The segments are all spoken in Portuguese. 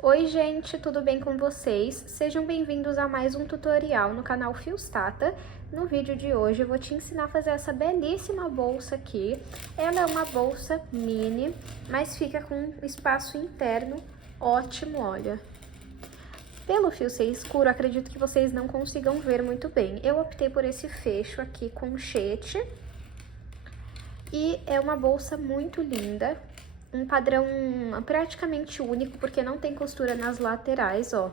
Oi gente, tudo bem com vocês? Sejam bem-vindos a mais um tutorial no canal Fiostata. No vídeo de hoje eu vou te ensinar a fazer essa belíssima bolsa aqui. Ela é uma bolsa mini, mas fica com um espaço interno ótimo, olha. Pelo fio ser escuro, acredito que vocês não consigam ver muito bem. Eu optei por esse fecho aqui com chete. E é uma bolsa muito linda, um padrão praticamente único, porque não tem costura nas laterais, ó.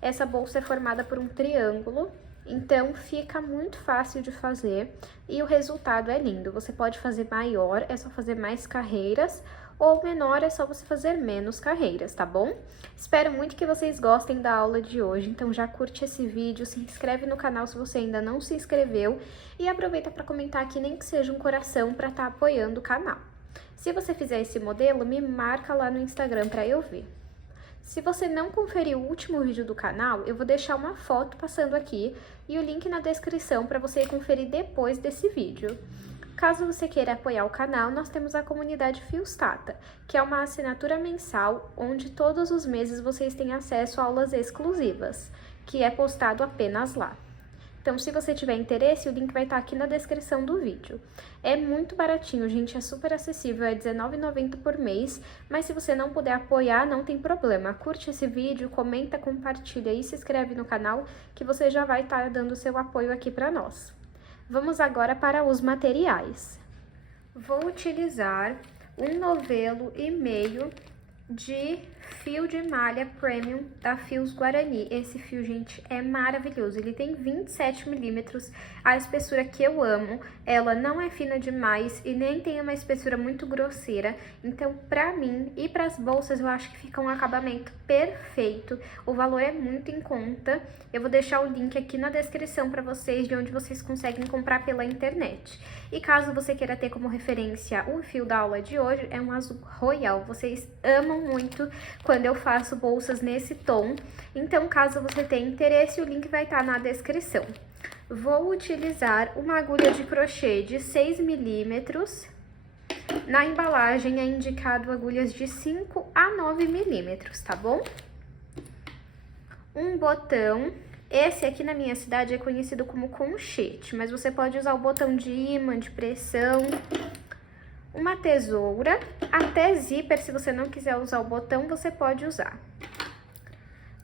Essa bolsa é formada por um triângulo, então fica muito fácil de fazer e o resultado é lindo. Você pode fazer maior, é só fazer mais carreiras, ou menor, é só você fazer menos carreiras, tá bom? Espero muito que vocês gostem da aula de hoje, então já curte esse vídeo, se inscreve no canal se você ainda não se inscreveu e aproveita para comentar aqui, nem que seja um coração, para estar apoiando o canal. Se você fizer esse modelo, me marca lá no Instagram para eu ver. Se você não conferiu o último vídeo do canal, eu vou deixar uma foto passando aqui e o link na descrição para você conferir depois desse vídeo. Caso você queira apoiar o canal, nós temos a comunidade Fiostata, que é uma assinatura mensal onde todos os meses vocês têm acesso a aulas exclusivas, que é postado apenas lá. Então, se você tiver interesse, o link vai estar aqui na descrição do vídeo. É muito baratinho, gente, é super acessível, é R$19,90 por mês, mas se você não puder apoiar, não tem problema. Curte esse vídeo, comenta, compartilha e se inscreve no canal, que você já vai estar dando seu apoio aqui para nós. Vamos agora para os materiais. Vou utilizar 1,5 novelo de fio de malha premium da Fios Guarani. Esse fio, gente, é maravilhoso. Ele tem 27 milímetros, a espessura que eu amo. Ela não é fina demais e nem tem uma espessura muito grosseira. Então, pra mim e pras bolsas, eu acho que fica um acabamento perfeito. O valor é muito em conta. Eu vou deixar o link aqui na descrição pra vocês, de onde vocês conseguem comprar pela internet. E caso você queira ter como referência o fio da aula de hoje, é um azul royal. Vocês amam muito quando eu faço bolsas nesse tom. Então, caso você tenha interesse, o link vai estar na descrição. Vou utilizar uma agulha de crochê de 6 milímetros. Na embalagem é indicado agulhas de 5 a 9 milímetros, tá bom? Um botão. Esse aqui na minha cidade é conhecido como conchete, mas você pode usar o botão de ímã, de pressão. Uma tesoura, até zíper, se você não quiser usar o botão, você pode usar.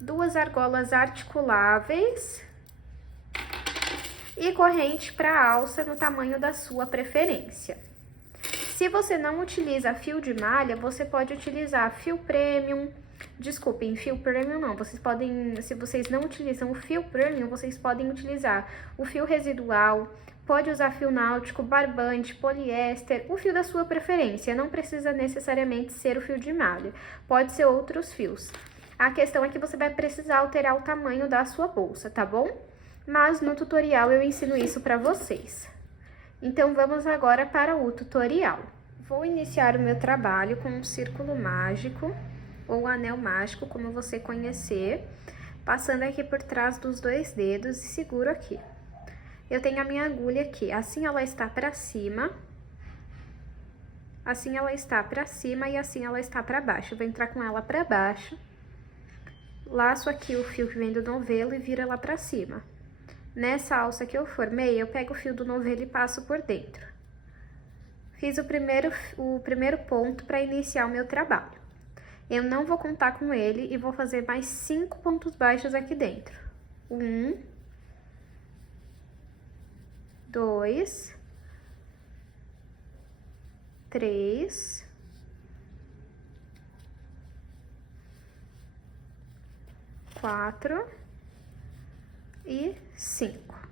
2 argolas articuláveis e corrente para alça no tamanho da sua preferência. Se você não utiliza fio de malha, você pode utilizar fio premium. Desculpem, fio premium não, vocês podem, se vocês não utilizam o fio premium, vocês podem utilizar o fio residual, pode usar fio náutico, barbante, poliéster, o fio da sua preferência, não precisa necessariamente ser o fio de malha, pode ser outros fios. A questão é que você vai precisar alterar o tamanho da sua bolsa, tá bom? Mas no tutorial eu ensino isso pra vocês. Então, vamos agora para o tutorial. Vou iniciar o meu trabalho com um círculo mágico, ou anel mágico, como você conhecer, passando aqui por trás dos 2 dedos e seguro aqui. Eu tenho a minha agulha aqui, assim ela está para cima, assim ela está para cima e assim ela está para baixo. Eu vou entrar com ela para baixo, laço aqui o fio que vem do novelo e viro ela para cima. Nessa alça que eu formei, eu pego o fio do novelo e passo por dentro. Fiz o primeiro ponto para iniciar o meu trabalho. Eu não vou contar com ele e vou fazer mais 5 pontos baixos aqui dentro. 1, 2, 3, 4 e 5.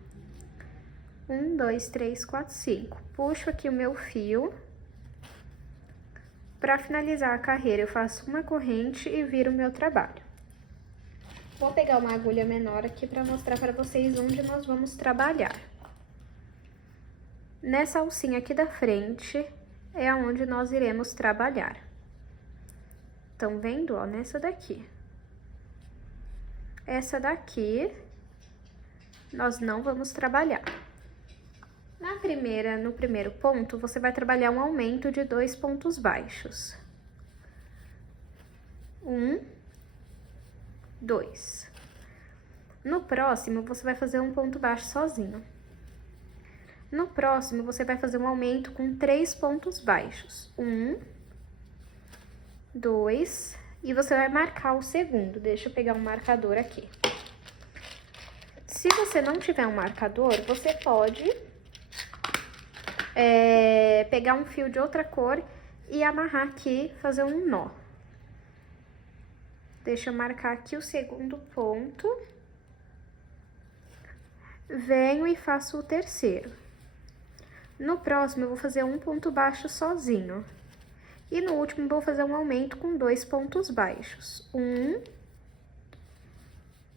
1, 2, 3, 4, 5. Puxo aqui o meu fio. Para finalizar a carreira, eu faço uma corrente e viro o meu trabalho. Vou pegar uma agulha menor aqui para mostrar para vocês onde nós vamos trabalhar. Nessa alcinha aqui da frente é onde nós iremos trabalhar. Estão vendo, ó, nessa daqui. Essa daqui nós não vamos trabalhar. No primeiro ponto, você vai trabalhar um aumento de 2 pontos baixos. 1, 2. No próximo, você vai fazer um ponto baixo sozinho. No próximo, você vai fazer um aumento com 3 pontos baixos. 1, 2, e você vai marcar o segundo. Deixa eu pegar um marcador aqui. Se você não tiver um marcador, você pode pegar um fio de outra cor e amarrar aqui, fazer um nó. Deixa eu marcar aqui o segundo ponto. Venho e faço o terceiro. No próximo, eu vou fazer um ponto baixo sozinho. E no último, vou fazer um aumento com 2 pontos baixos. 1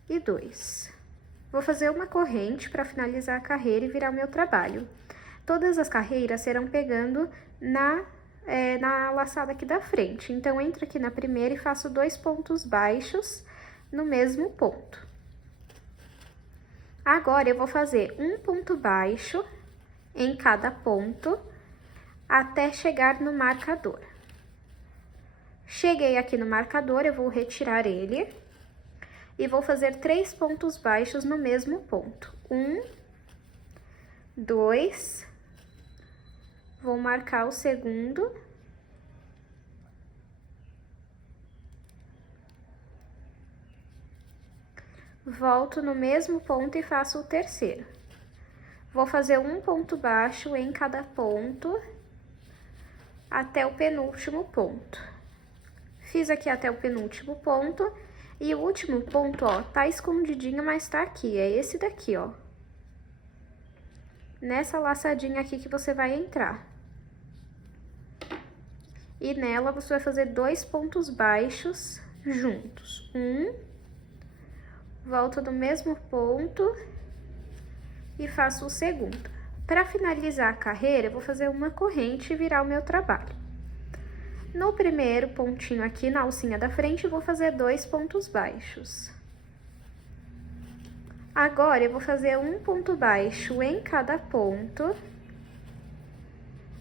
e 2. Vou fazer uma corrente para finalizar a carreira e virar o meu trabalho. Todas as carreiras serão pegando na laçada aqui da frente. Então, entro aqui na primeira e faço 2 pontos baixos no mesmo ponto. Agora, eu vou fazer um ponto baixo em cada ponto até chegar no marcador. Cheguei aqui no marcador, eu vou retirar ele e vou fazer 3 pontos baixos no mesmo ponto. 1, 2, vou marcar o segundo. Volto no mesmo ponto e faço o terceiro. Vou fazer um ponto baixo em cada ponto até o penúltimo ponto. Fiz aqui até o penúltimo ponto e o último ponto, ó, tá escondidinho, mas tá aqui, é esse daqui, ó. Nessa laçadinha aqui que você vai entrar. E nela você vai fazer 2 pontos baixos juntos. 1, volto no mesmo ponto e faço o segundo. Para finalizar a carreira, eu vou fazer uma corrente e virar o meu trabalho. No primeiro pontinho aqui, na alcinha da frente, eu vou fazer 2 pontos baixos. Agora, eu vou fazer um ponto baixo em cada ponto,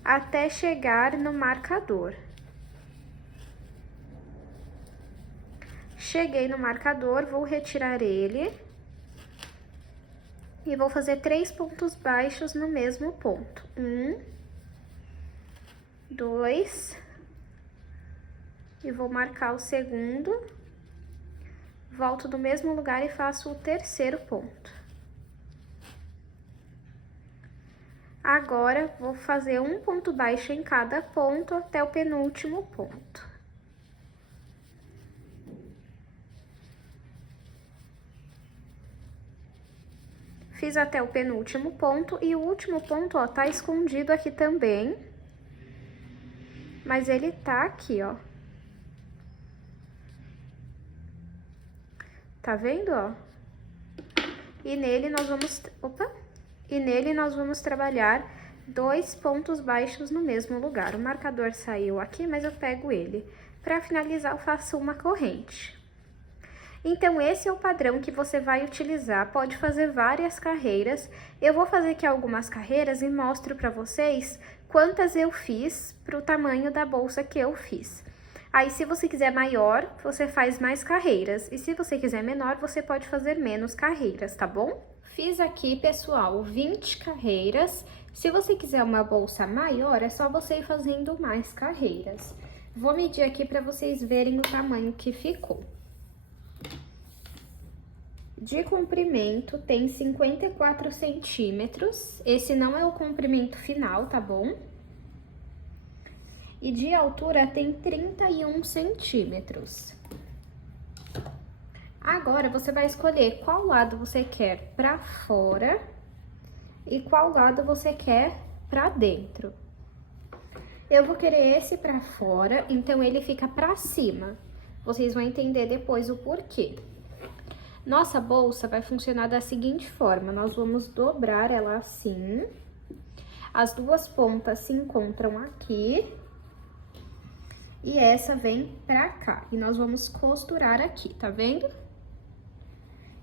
até chegar no marcador. Cheguei no marcador, vou retirar ele. E vou fazer 3 pontos baixos no mesmo ponto. 1, 2... E vou marcar o segundo, volto do mesmo lugar e faço o terceiro ponto. Agora, vou fazer um ponto baixo em cada ponto até o penúltimo ponto. Fiz até o penúltimo ponto e o último ponto, ó, tá escondido aqui também. Mas ele tá aqui, ó. Tá vendo, ó? E nele nós vamos trabalhar 2 pontos baixos no mesmo lugar. O marcador saiu aqui, mas eu pego ele. Para finalizar, eu faço uma corrente. Então, esse é o padrão que você vai utilizar. Pode fazer várias carreiras. Eu vou fazer aqui algumas carreiras e mostro para vocês quantas eu fiz pro tamanho da bolsa que eu fiz. Aí, se você quiser maior, você faz mais carreiras. E se você quiser menor, você pode fazer menos carreiras, tá bom? Fiz aqui, pessoal, 20 carreiras. Se você quiser uma bolsa maior, é só você ir fazendo mais carreiras. Vou medir aqui para vocês verem o tamanho que ficou. De comprimento, tem 54 centímetros. Esse não é o comprimento final, tá bom? E de altura tem 31 centímetros. Agora, você vai escolher qual lado você quer pra fora e qual lado você quer pra dentro. Eu vou querer esse pra fora, então ele fica pra cima. Vocês vão entender depois o porquê. Nossa bolsa vai funcionar da seguinte forma: nós vamos dobrar ela assim. As duas pontas se encontram aqui. E essa vem pra cá. E nós vamos costurar aqui, tá vendo?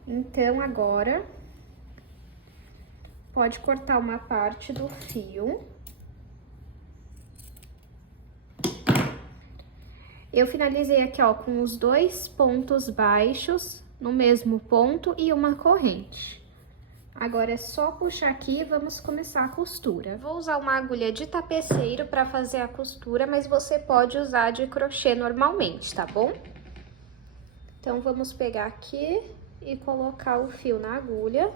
Então, agora, pode cortar uma parte do fio. Eu finalizei aqui, ó, com os 2 pontos baixos no mesmo ponto e uma corrente. Agora é só puxar aqui e vamos começar a costura. Vou usar uma agulha de tapeceiro para fazer a costura, mas você pode usar de crochê normalmente, tá bom? Então, vamos pegar aqui e colocar o fio na agulha.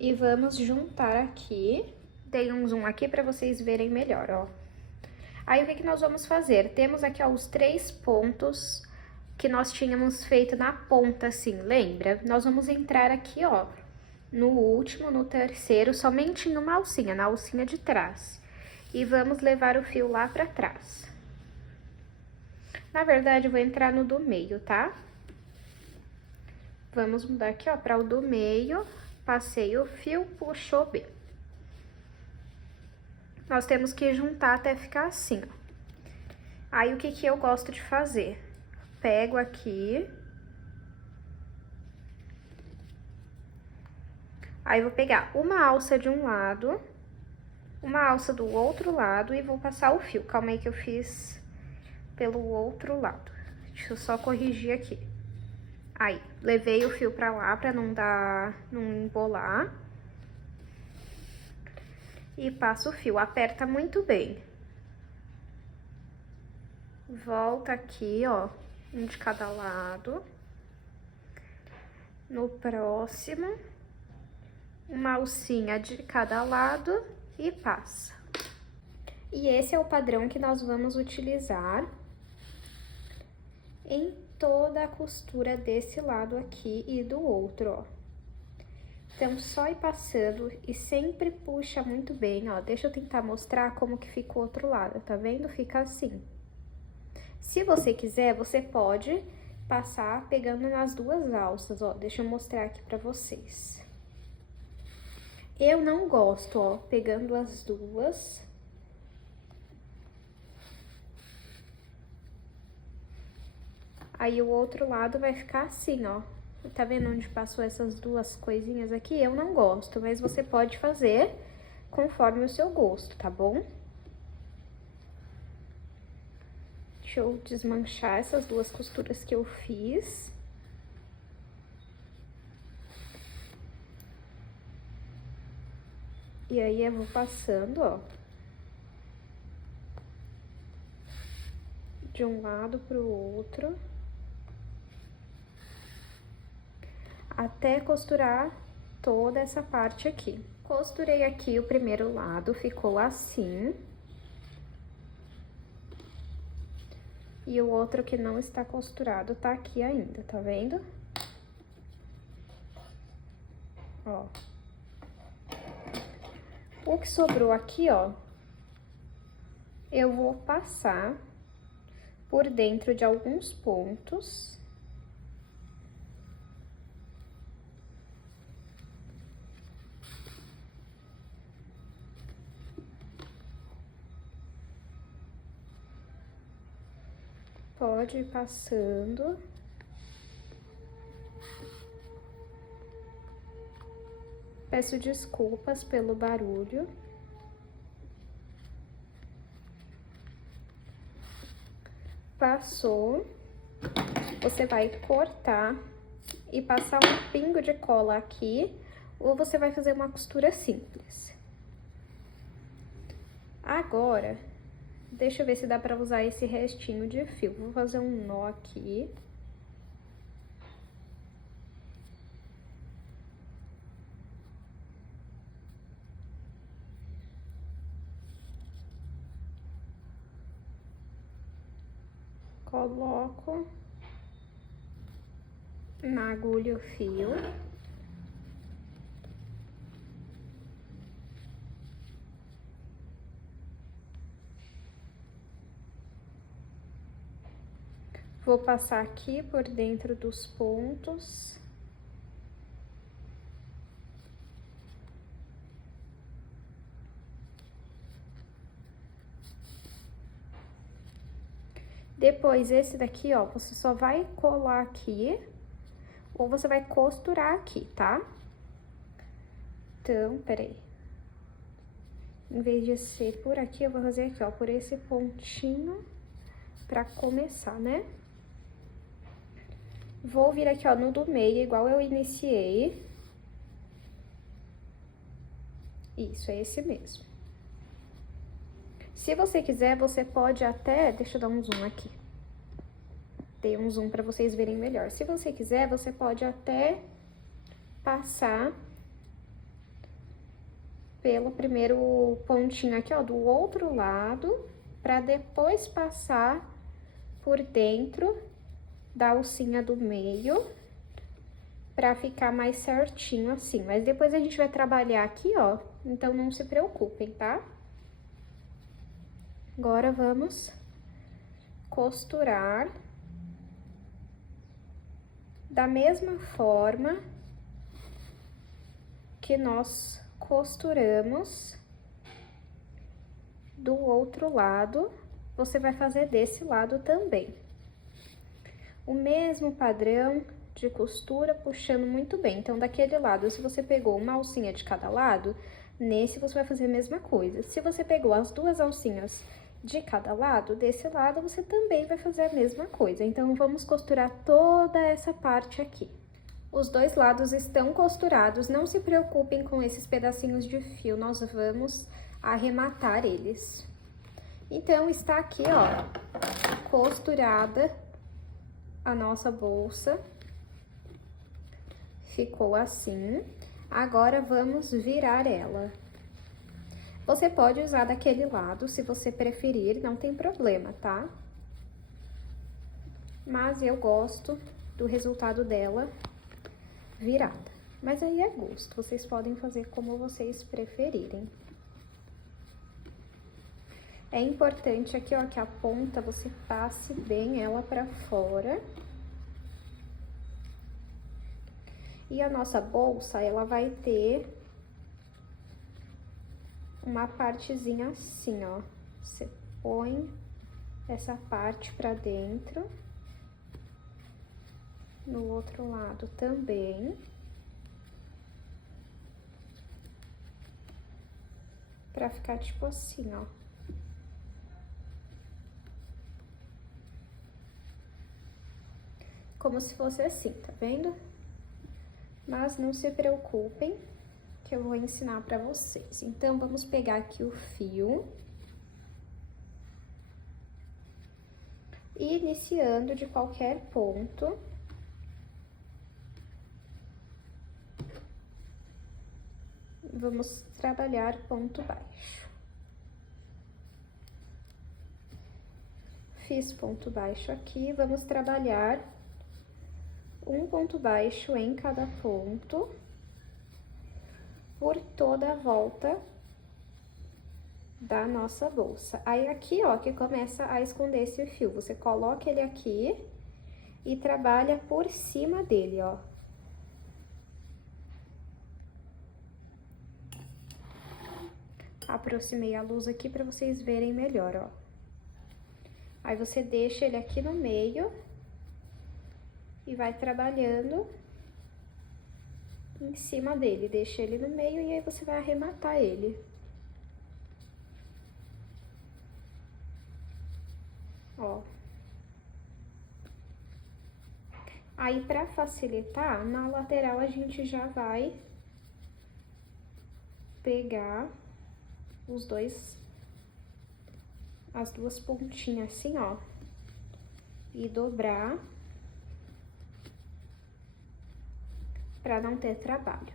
E vamos juntar aqui. Dei um zoom aqui para vocês verem melhor, ó. Aí, o que nós vamos fazer? Temos aqui, ó, os 3 pontos que nós tínhamos feito na ponta, assim, lembra? Nós vamos entrar aqui, ó, no último, no terceiro, somente em uma alcinha, na alcinha de trás. E vamos levar o fio lá pra trás. Na verdade, eu vou entrar no do meio, tá? Vamos mudar aqui, ó, pra o do meio, passei o fio, puxou bem. Nós temos que juntar até ficar assim, ó. Aí, o que eu gosto de fazer? Pego aqui. Aí, vou pegar uma alça de um lado, uma alça do outro lado e vou passar o fio. Calma aí que eu fiz pelo outro lado. Deixa eu só corrigir aqui. Aí, levei o fio pra lá pra não embolar. E passo o fio, aperta muito bem. Volta aqui, ó, um de cada lado. No próximo, uma alcinha de cada lado e passa. E esse é o padrão que nós vamos utilizar em toda a costura desse lado aqui e do outro, ó. Então, só ir passando e sempre puxa muito bem, ó. Deixa eu tentar mostrar como que fica o outro lado, tá vendo? Fica assim. Se você quiser, você pode passar pegando nas 2 alças, ó. Deixa eu mostrar aqui pra vocês. Eu não gosto, ó, pegando as 2. Aí, o outro lado vai ficar assim, ó. Tá vendo onde passou essas 2 coisinhas aqui? Eu não gosto, mas você pode fazer conforme o seu gosto, tá bom? Deixa eu desmanchar essas 2 costuras que eu fiz. E aí, eu vou passando, ó, de um lado pro outro, até costurar toda essa parte aqui. Costurei aqui o primeiro lado, ficou assim. E o outro que não está costurado tá aqui ainda, tá vendo? Ó. O que sobrou aqui, ó, eu vou passar por dentro de alguns pontos. Pode ir passando. Peço desculpas pelo barulho. Passou, você vai cortar e passar um pingo de cola aqui, ou você vai fazer uma costura simples. Agora, deixa eu ver se dá pra usar esse restinho de fio. Vou fazer um nó aqui. Coloco na agulha o fio. Vou passar aqui por dentro dos pontos. Depois, esse daqui, ó, você só vai colar aqui, ou você vai costurar aqui, tá? Então, peraí. Em vez de ser por aqui, eu vou fazer aqui, ó, por esse pontinho pra começar, né? Vou vir aqui, ó, no do meio, igual eu iniciei. Isso, é esse mesmo. Se você quiser, você pode até... Deixa eu dar um zoom aqui. Dei um zoom pra vocês verem melhor. Se você quiser, você pode até passar pelo primeiro pontinho aqui, ó, do outro lado, pra depois passar por dentro da alcinha do meio, pra ficar mais certinho assim. Mas depois a gente vai trabalhar aqui, ó, então não se preocupem, tá? Agora vamos costurar da mesma forma que nós costuramos do outro lado, você vai fazer desse lado também. O mesmo padrão de costura, puxando muito bem. Então, daquele lado, se você pegou uma alcinha de cada lado, nesse você vai fazer a mesma coisa. Se você pegou as duas alcinhas de cada lado, desse lado você também vai fazer a mesma coisa. Então, vamos costurar toda essa parte aqui. Os dois lados estão costurados, não se preocupem com esses pedacinhos de fio, nós vamos arrematar eles. Então, está aqui, ó, costurada a nossa bolsa. Ficou assim. Agora, vamos virar ela. Você pode usar daquele lado, se você preferir, não tem problema, tá? Mas eu gosto do resultado dela virada. Mas aí é gosto, vocês podem fazer como vocês preferirem. É importante aqui, ó, que a ponta você passe bem ela pra fora. E a nossa bolsa, ela vai ter uma partezinha assim, ó. Você põe essa parte pra dentro. No outro lado também. Pra ficar tipo assim, ó. Como se fosse assim, tá vendo? Mas não se preocupem, que eu vou ensinar pra vocês. Então, vamos pegar aqui o fio. E iniciando de qualquer ponto. Vamos trabalhar ponto baixo. Fiz ponto baixo aqui, vamos trabalhar um ponto baixo em cada ponto, por toda a volta da nossa bolsa. Aí, aqui, ó, que começa a esconder esse fio, você coloca ele aqui e trabalha por cima dele, ó. Aproximei a luz aqui pra vocês verem melhor, ó. Aí, você deixa ele aqui no meio e vai trabalhando em cima dele. Deixa ele no meio e aí você vai arrematar ele. Ó. Aí, pra facilitar, na lateral a gente já vai pegar as duas pontinhas assim, ó, e dobrar pra não ter trabalho.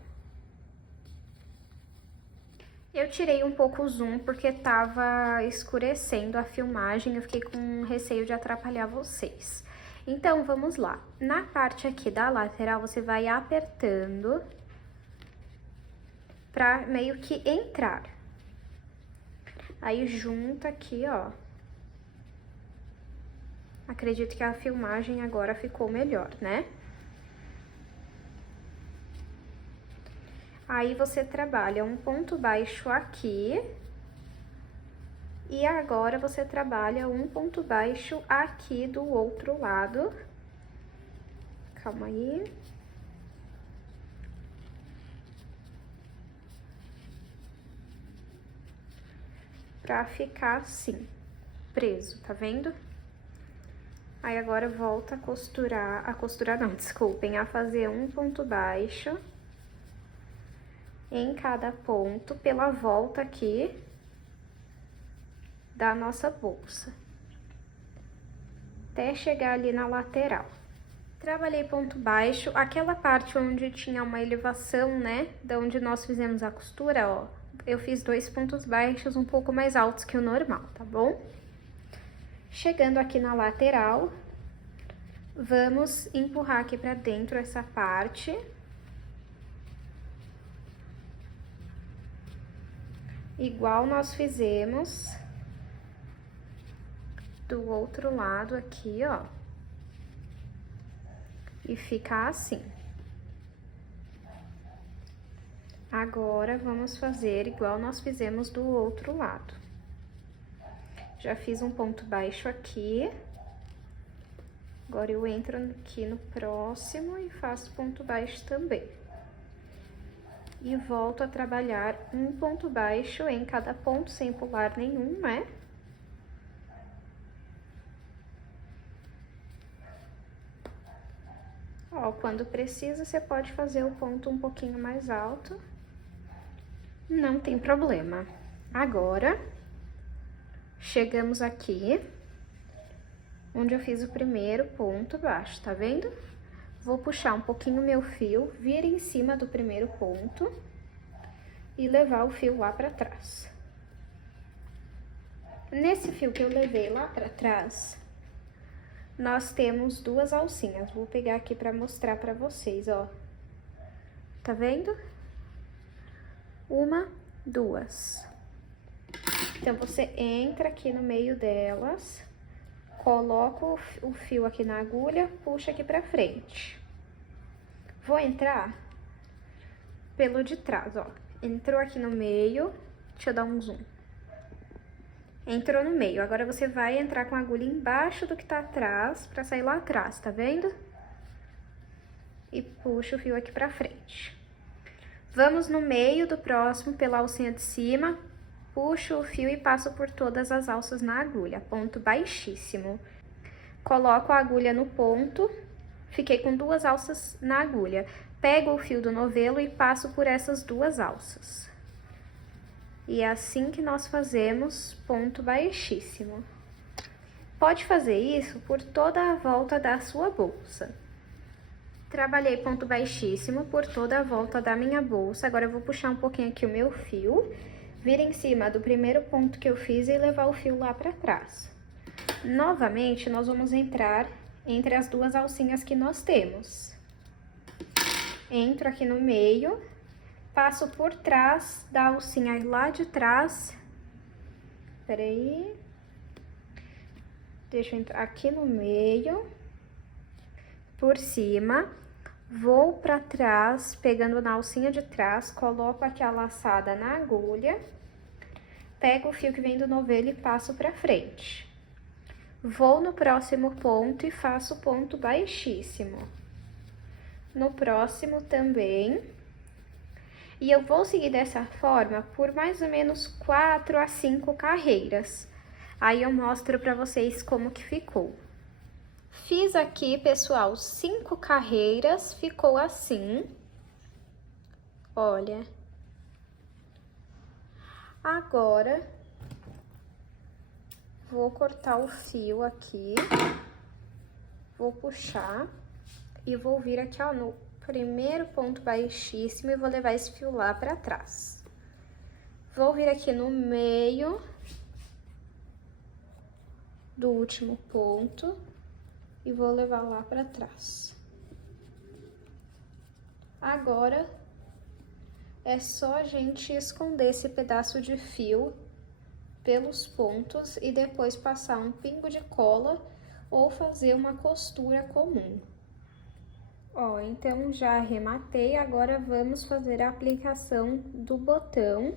Eu tirei um pouco o zoom porque tava escurecendo a filmagem, eu fiquei com receio de atrapalhar vocês. Então, vamos lá. Na parte aqui da lateral, você vai apertando pra meio que entrar. Aí, junta aqui, ó. Acredito que a filmagem agora ficou melhor, né? Aí, você trabalha um ponto baixo aqui. E agora, você trabalha um ponto baixo aqui do outro lado. Calma aí. pra ficar assim, preso, tá vendo? Aí agora volta a costurar não, desculpem, a fazer um ponto baixo em cada ponto pela volta aqui da nossa bolsa, até chegar ali na lateral. Trabalhei ponto baixo, aquela parte onde tinha uma elevação, né, da onde nós fizemos a costura, ó, eu fiz 2 pontos baixos um pouco mais altos que o normal, tá bom? Chegando aqui na lateral, vamos empurrar aqui pra dentro essa parte. Igual nós fizemos do outro lado aqui, ó. E fica assim. Agora, vamos fazer igual nós fizemos do outro lado. Já fiz um ponto baixo aqui. Agora, eu entro aqui no próximo e faço ponto baixo também. E volto a trabalhar um ponto baixo em cada ponto, sem pular nenhum, né? Ó, quando precisa, você pode fazer o ponto um pouquinho mais alto. Não tem problema. Agora, chegamos aqui, onde eu fiz o primeiro ponto baixo, tá vendo? Vou puxar um pouquinho o meu fio, vir em cima do primeiro ponto e levar o fio lá pra trás. Nesse fio que eu levei lá pra trás, nós temos 2 alcinhas. Vou pegar aqui pra mostrar pra vocês, ó. Tá vendo? 1, 2. Então, você entra aqui no meio delas, coloca o fio aqui na agulha, puxa aqui pra frente. Vou entrar pelo de trás, ó. Entrou aqui no meio, deixa eu dar um zoom. Entrou no meio, agora você vai entrar com a agulha embaixo do que tá atrás, pra sair lá atrás, tá vendo? E puxa o fio aqui pra frente. Vamos no meio do próximo, pela alcinha de cima, puxo o fio e passo por todas as alças na agulha, ponto baixíssimo. Coloco a agulha no ponto, fiquei com 2 alças na agulha. Pego o fio do novelo e passo por essas 2 alças. E é assim que nós fazemos ponto baixíssimo. Pode fazer isso por toda a volta da sua bolsa. Trabalhei ponto baixíssimo por toda a volta da minha bolsa. Agora eu vou puxar um pouquinho aqui o meu fio, vir em cima do primeiro ponto que eu fiz e levar o fio lá pra trás. Novamente, nós vamos entrar entre as 2 alcinhas que nós temos. Entro aqui no meio, passo por trás da alcinha lá de trás. Peraí. Deixa eu entrar aqui no meio, por cima. Vou pra trás, pegando na alcinha de trás, coloco aqui a laçada na agulha, pego o fio que vem do novelo e passo pra frente. Vou no próximo ponto e faço ponto baixíssimo. No próximo também. E eu vou seguir dessa forma por mais ou menos 4 a 5 carreiras. Aí eu mostro pra vocês como que ficou. Fiz aqui, pessoal, 5 carreiras, ficou assim. Olha. Agora, vou cortar o fio aqui. Vou puxar e vou vir aqui, ó, no primeiro ponto baixíssimo e vou levar esse fio lá pra trás. Vou vir aqui no meio do último ponto e vou levar lá pra trás. Agora, é só a gente esconder esse pedaço de fio pelos pontos e depois passar um pingo de cola ou fazer uma costura comum. Ó, então já arrematei, agora vamos fazer a aplicação do botão.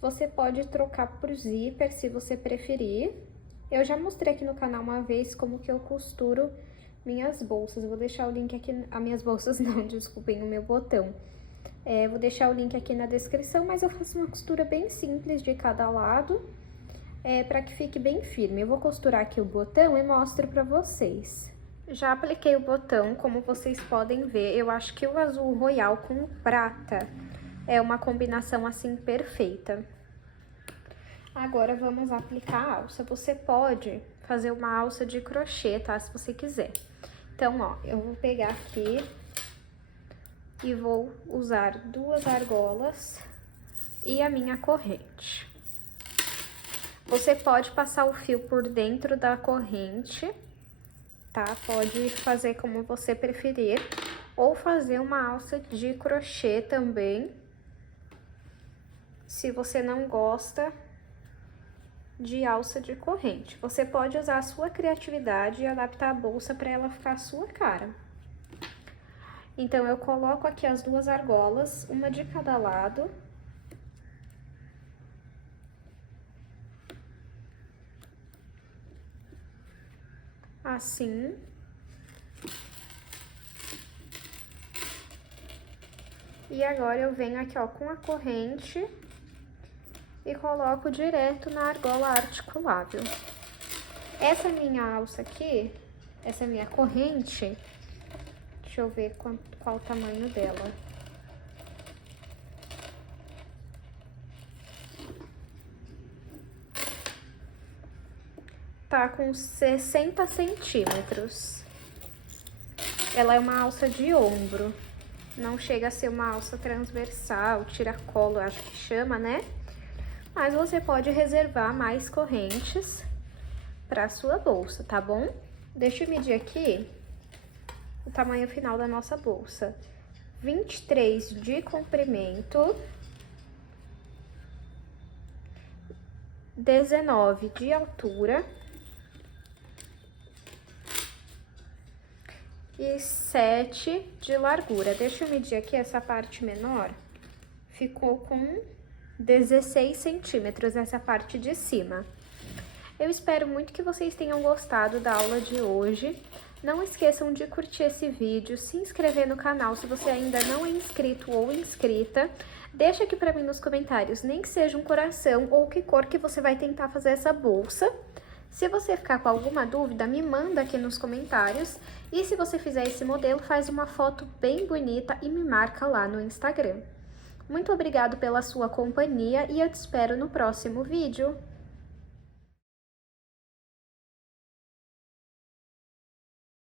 Você pode trocar por zíper se você preferir. Eu já mostrei aqui no canal uma vez como que eu costuro minhas bolsas. Eu vou deixar o link aqui, as minhas bolsas não, desculpem, o meu botão. Vou deixar o link aqui na descrição, mas eu faço uma costura bem simples de cada lado, para que fique bem firme. Eu vou costurar aqui o botão e mostro pra vocês. Já apliquei o botão, como vocês podem ver, eu acho que o azul royal com o prata é uma combinação assim perfeita. Agora vamos aplicar a alça. Você pode fazer uma alça de crochê, tá? Se você quiser. Então, ó, eu vou pegar aqui e vou usar 2 argolas e a minha corrente. Você pode passar o fio por dentro da corrente, tá? Pode fazer como você preferir, ou fazer uma alça de crochê também, se você não gosta de alça de corrente. Você pode usar a sua criatividade e adaptar a bolsa para ela ficar a sua cara. Então, eu coloco aqui as 2 argolas, uma de cada lado. Assim. E agora eu venho aqui, ó, com a corrente e coloco direto na argola articulável. Essa minha alça aqui, essa minha corrente, deixa eu ver qual o tamanho dela. Tá com 60 centímetros. Ela é uma alça de ombro. Não chega a ser uma alça transversal, tiracolo, acho que chama, né? Mas você pode reservar mais correntes para sua bolsa, tá bom? Deixa eu medir aqui o tamanho final da nossa bolsa. 23 de comprimento, 19 de altura e 7 de largura. Deixa eu medir aqui essa parte menor. Ficou com 16 centímetros essa parte de cima. Eu espero muito que vocês tenham gostado da aula de hoje. Não esqueçam de curtir esse vídeo, se inscrever no canal se você ainda não é inscrito ou inscrita. Deixa aqui pra mim nos comentários, nem que seja um coração ou que cor que você vai tentar fazer essa bolsa. Se você ficar com alguma dúvida, me manda aqui nos comentários. E se você fizer esse modelo, faz uma foto bem bonita e me marca lá no Instagram. Muito obrigado pela sua companhia e eu te espero no próximo vídeo.